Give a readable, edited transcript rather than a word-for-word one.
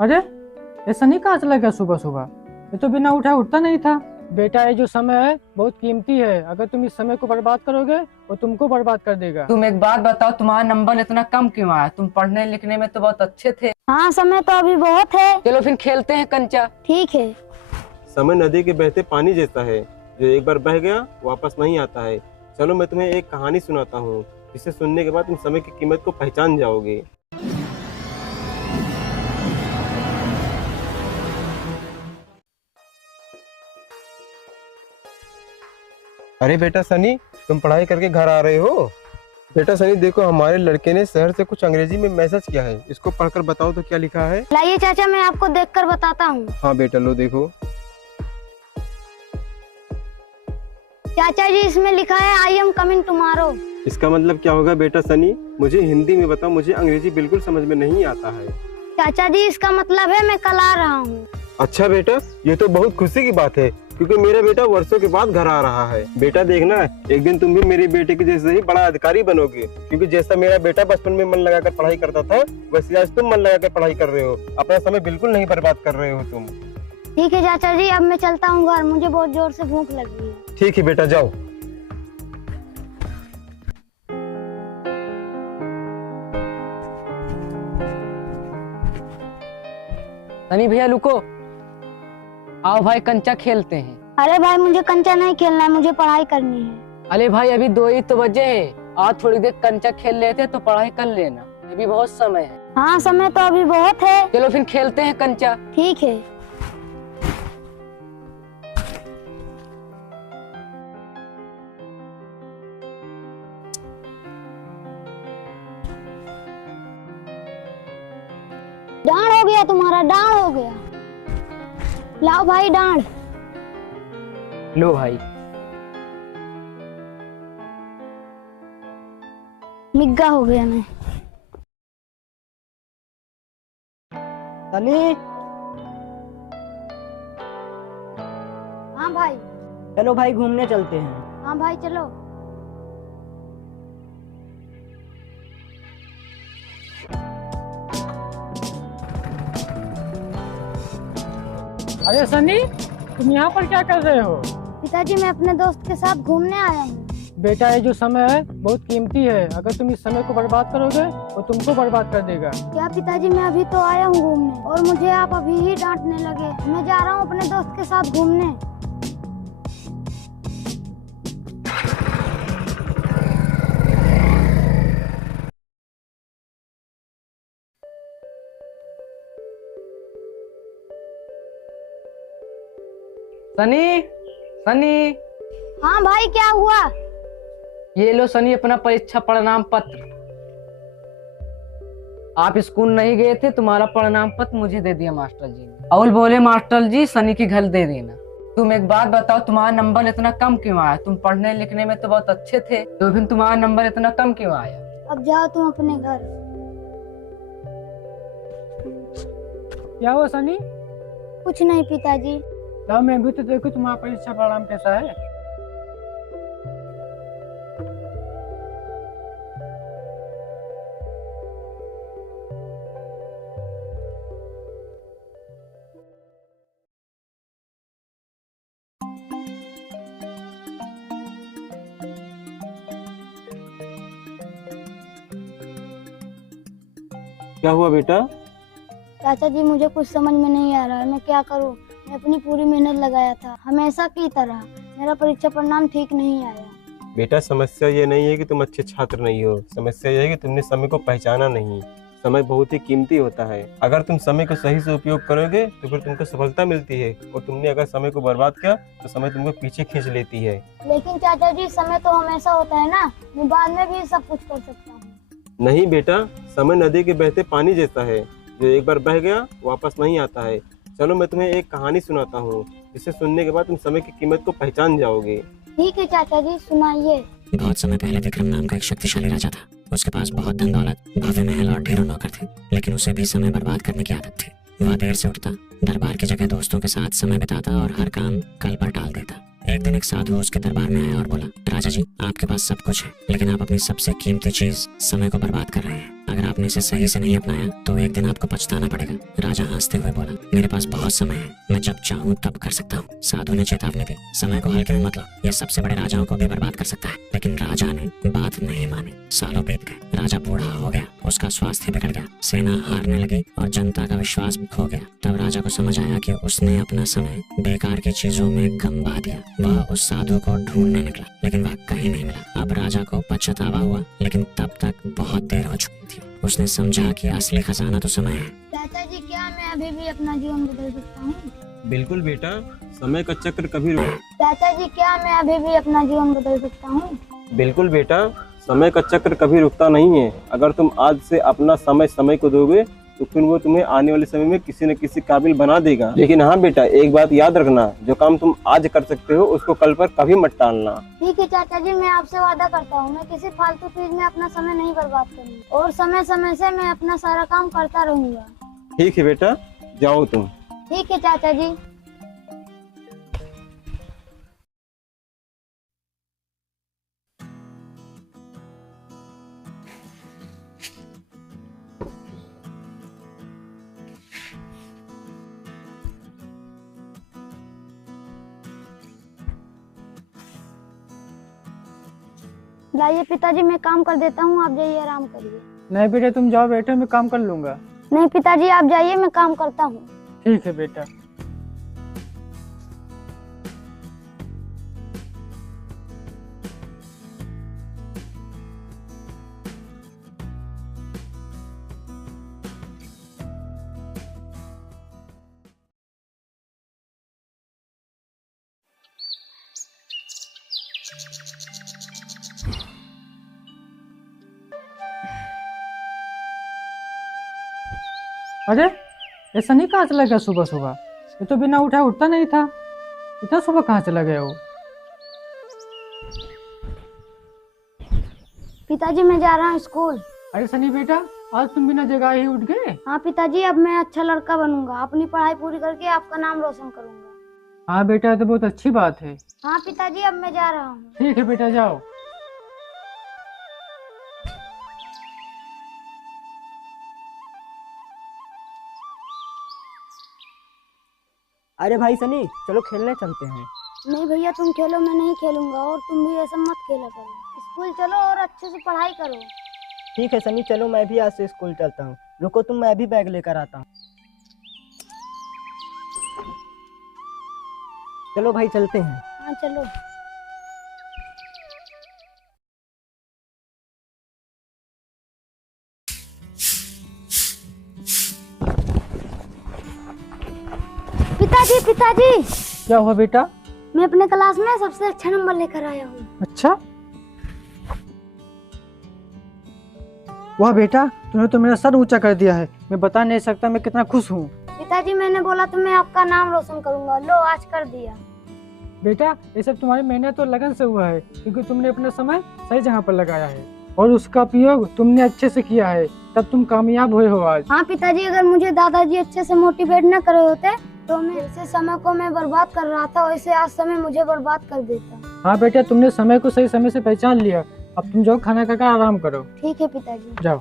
अरे ये सनी कहाँ चला गया सुबह सुबह? ये तो बिना उठाए उठता नहीं था। बेटा ये जो समय है बहुत कीमती है, अगर तुम इस समय को बर्बाद करोगे वो तुमको बर्बाद कर देगा। तुम एक बात बताओ, तुम्हारा नंबर इतना कम क्यों आया? तुम पढ़ने लिखने में तो बहुत अच्छे थे। हाँ, समय तो अभी बहुत है। चलो फिर खेलते हैं कंचा। ठीक है। समय नदी के बहते पानी जैसा है, जो एक बार बह गया वापस नहीं आता है। चलो मैं तुम्हें एक कहानी सुनाता हूँ, जिसे सुनने के बाद तुम समय की कीमत को पहचान जाओगे। अरे बेटा सनी, तुम पढ़ाई करके घर आ रहे हो? बेटा सनी देखो, हमारे लड़के ने शहर से कुछ अंग्रेजी में मैसेज किया है, इसको पढ़कर बताओ तो क्या लिखा है। लाइए चाचा, मैं आपको देखकर बताता हूँ। हाँ बेटा लो देखो। चाचा जी, इसमें लिखा है आई एम कमिंग टुमारो। इसका मतलब क्या होगा बेटा सनी? मुझे हिंदी में बताओ, मुझे अंग्रेजी बिल्कुल समझ में नहीं आता है। चाचा जी, इसका मतलब है मैं कल आ रहा हूँ। अच्छा बेटा, ये तो बहुत खुशी की बात है, क्योंकि मेरा बेटा वर्षों के बाद घर आ रहा है। बेटा देखना, एक दिन तुम भी मेरे बेटे के जैसे ही बड़ा अधिकारी बनोगे, क्योंकि जैसा मेरा बेटा बचपन में मन लगाकर पढ़ाई करता था, वैसे आज तुम मन लगाकर पढ़ाई कर रहे हो। अपना समय बिल्कुल नहीं बर्बाद कर रहे हो तुम। ठीक है चाचा जी, अब मैं चलता हूँ घर, मुझे बहुत जोर से भूख लगी है। ठीक है बेटा, जाओ। सनी भैया रुको, आओ भाई कंचा खेलते हैं। अरे भाई, मुझे कंचा नहीं खेलना है, मुझे पढ़ाई करनी है। अरे भाई अभी 2 ही तो बजे हैं, और थोड़ी देर कंचा खेल लेते तो पढ़ाई कर लेना, अभी बहुत समय है। हाँ, समय तो अभी बहुत है। चलो फिर खेलते हैं कंचा। ठीक है। डांड हो गया तुम्हारा, डांड हो गया। लाओ भाई डांड। लो भाई। निग्गा हो गया मैं। सनी, हाँ भाई। चलो भाई घूमने चलते हैं। हाँ भाई चलो। अरे सनी, तुम यहाँ पर क्या कर रहे हो? पिताजी, मैं अपने दोस्त के साथ घूमने आया हूँ। बेटा ये जो समय है बहुत कीमती है, अगर तुम इस समय को बर्बाद करोगे वो तुमको बर्बाद कर देगा। क्या पिताजी, मैं अभी तो आया हूँ घूमने और मुझे आप अभी ही डांटने लगे। मैं जा रहा हूँ अपने दोस्त के साथ घूमने। सनी, सनी। हाँ भाई, क्या हुआ? ये लो सनी अपना परीक्षा परिणाम पत्र। आप स्कूल नहीं गए थे, तुम्हारा परिणाम पत्र मुझे दे दिया मास्टर जी ने, और बोले मास्टर जी सनी की घर दे देना। तुम एक बात बताओ, तुम्हारा नंबर इतना कम क्यों आया? तुम पढ़ने लिखने में तो बहुत अच्छे थे, तो फिर तुम्हारा नंबर इतना कम क्यों आया? अब जाओ तुम अपने घर। क्या हुआ सनी? कुछ नहीं पिताजी। लाओ मैं भी तो देखूं तुम्हारा परीक्षा परिणाम कैसा है। क्या हुआ बेटा? चाचा जी, मुझे कुछ समझ में नहीं आ रहा है, मैं क्या करूं? मैं अपनी पूरी मेहनत लगाया था, हमेशा की तरह मेरा परीक्षा परिणाम ठीक नहीं आया। बेटा समस्या ये नहीं है कि तुम अच्छे छात्र नहीं हो, समस्या ये है कि तुमने समय को पहचाना नहीं। समय बहुत ही कीमती होता है, अगर तुम समय को सही से उपयोग करोगे तो फिर तुमको सफलता मिलती है, और तुमने अगर समय को बर्बाद किया तो समय तुमको पीछे खींच लेती है। लेकिन चाचा जी, समय तो हमेशा होता है ना, मैं बाद में भी सब कुछ कर सकता हूँ। नहीं बेटा, समय नदी के बहते पानी जैसा है, जो एक बार बह गया वापस नहीं आता है। चलो मैं तुम्हें एक कहानी सुनाता हूँ, जिसे सुनने के बाद तुम समय की कीमत को पहचान जाओगे। ठीक है चाचा जी, सुनाइए। बहुत समय पहले विक्रम नाम का एक शक्तिशाली राजा था। उसके पास बहुत धन दौलत, भव्य महल और ढेरों नौकर थे, लेकिन उसे भी समय बर्बाद करने की आदत थी। वह देर से उठता, दरबार की जगह दोस्तों के साथ समय बिताता और हर काम कल पर टाल देता। एक दिन एक साधु उसके दरबार में आया और बोला, राजा जी, आपके पास सब कुछ है, लेकिन आप अपनी सबसे कीमती चीज समय को बर्बाद कर रहे हैं। अगर आपने इसे सही से नहीं अपनाया तो एक दिन आपको पछताना पड़ेगा। राजा हंसते हुए बोला, मेरे पास बहुत समय है, मैं जब चाहूँ तब कर सकता हूँ। साधु ने चेतावनी दी, समय को हल्के में मत लो, यह सबसे बड़े राजाओं को भी बर्बाद कर सकता है। लेकिन राजा ने बात नहीं मानी। सालों बीत गए, राजा बूढ़ा हो गया, उसका स्वास्थ्य बिगड़ गया, सेना हारने लगी और जनता का विश्वास खो गया। तब राजा को समझ आया कि उसने अपना समय बेकार की चीजों में गंवा दिया। वह उस साधु को ढूंढने निकला, लेकिन वह कहीं नहीं मिला। अब राजा को पछतावा हुआ, लेकिन तब तक बहुत देर हो चुकी थी। उसने समझा कि असली खजाना तो समय है। चाचा जी, क्या मैं अभी भी अपना जीवन बदल सकता हूँ? बिल्कुल बेटा, समय का चक्र कभी रुक। चाचा जी, क्या मैं अभी भी अपना जीवन बदल सकता हूँ? बिल्कुल बेटा, समय का चक्र कभी रुकता नहीं है। अगर तुम आज से अपना समय को दोगे तो फिर वो तुम्हें आने वाले समय में किसी न किसी काबिल बना देगा। लेकिन हाँ बेटा, एक बात याद रखना, जो काम तुम आज कर सकते हो उसको कल पर कभी मत टालना। ठीक है चाचा जी, मैं आपसे वादा करता हूँ मैं किसी फालतू चीज में अपना समय नहीं बर्बाद करूँगी और समय समय से मैं अपना सारा काम करता रहूँगा। ठीक है बेटा, जाओ तुम। ठीक है चाचा जी। लाइए पिताजी, मैं काम कर देता हूँ, आप जाइए आराम करिए। नहीं बेटा, तुम जाओ बेटा, मैं काम कर लूंगा। नहीं पिताजी, आप जाइए, मैं काम करता हूँ। ठीक है बेटा। अरे ये सनी कहाँ चला गया सुबह सुबह? ये तो बिना उठा उठता नहीं था। इतना सुबह कहाँ चला गया वो? पिताजी, मैं जा रहा हूँ स्कूल। अरे सनी बेटा, आज तुम बिना जगह ही उठ गए? हाँ पिताजी, अब मैं अच्छा लड़का बनूंगा, अपनी पढ़ाई पूरी करके आपका नाम रोशन करूंगा। हाँ बेटा, तो बहुत अच्छी बात है। हाँ पिताजी, अब मैं जा रहा हूँ। ठीक है बेटा, जाओ। अरे भाई सनी, चलो खेलने चलते हैं। नहीं भैया, तुम खेलो, मैं नहीं खेलूंगा और तुम भी ऐसा मत खेला करो। स्कूल चलो और अच्छे से पढ़ाई करो। ठीक है सनी, चलो मैं भी आज से स्कूल चलता हूँ। रुको तुम, मैं भी बैग लेकर आता हूँ। चलो भाई, चलते हैं। हाँ चलो। पिताजी पिताजी, क्या हुआ बेटा? मैं अपने क्लास में सबसे अच्छा नंबर लेकर आया हूँ। अच्छा, वाह बेटा, तूने तो मेरा सर ऊंचा कर दिया है। मैं बता नहीं सकता मैं कितना खुश हूँ। पिताजी, मैंने बोला तो मैं आपका नाम रोशन करूंगा, लो आज कर दिया। बेटा, ये सब तुम्हारी मेहनत और लगन से हुआ है, क्योंकि तुमने अपना समय सही जगह पर लगाया है और उसका उपयोग तुमने अच्छे से किया है, तब तुम कामयाब हुए हो आज। हाँ पिताजी, अगर मुझे दादाजी अच्छे से मोटिवेट न करे होते तो मैं जैसे समय को मैं बर्बाद कर रहा था वैसे आज समय मुझे बर्बाद कर देता। हाँ बेटा, तुमने समय को सही समय से पहचान लिया। अब तुम जाओ, खाना खाकर आराम करो। ठीक है पिताजी। जाओ।